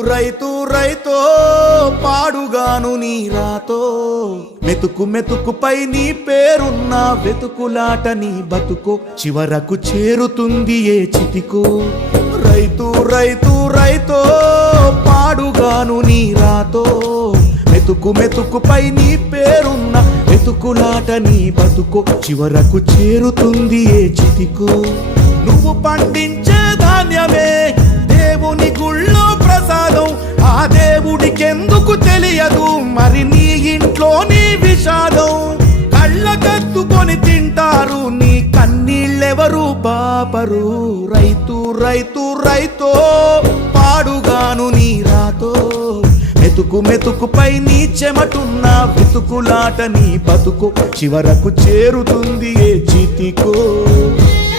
రైతు రైతో పాడుగాను నీ రాతో మెతుకు మెతుకుపై నీ పేరున్న వెతుకులాట నీ బతుకో చివరకు చేరుతుంది ఏ చితికో రైతు రైతు రైతో పాడుగాను నీ రాతో మెతుకు మెతుకుపై నీ పేరున్న వెతుకులాట నీ బతుకో చివరకు చేరుతుంది ఏ చితికో నువ్వు పండించే ధాన్యమే దేవుని గుళ్ళో ప్రసాదం ఆ దేవుడికెందుకు తెలియదు మరి నీ ఇంట్లో నీ విషాదం కళ్ళకత్తుకొని తింటారు నీ కన్నీళ్ళెవరు పాపరు రైతు రైతు రైతో పాడుగాను నీ రాతో మెతుకు మెతుకుపై నీ చెమటున్న వెతుకులాట నీ బతుకు చివరకు చేరుతుంది ఏ చితికో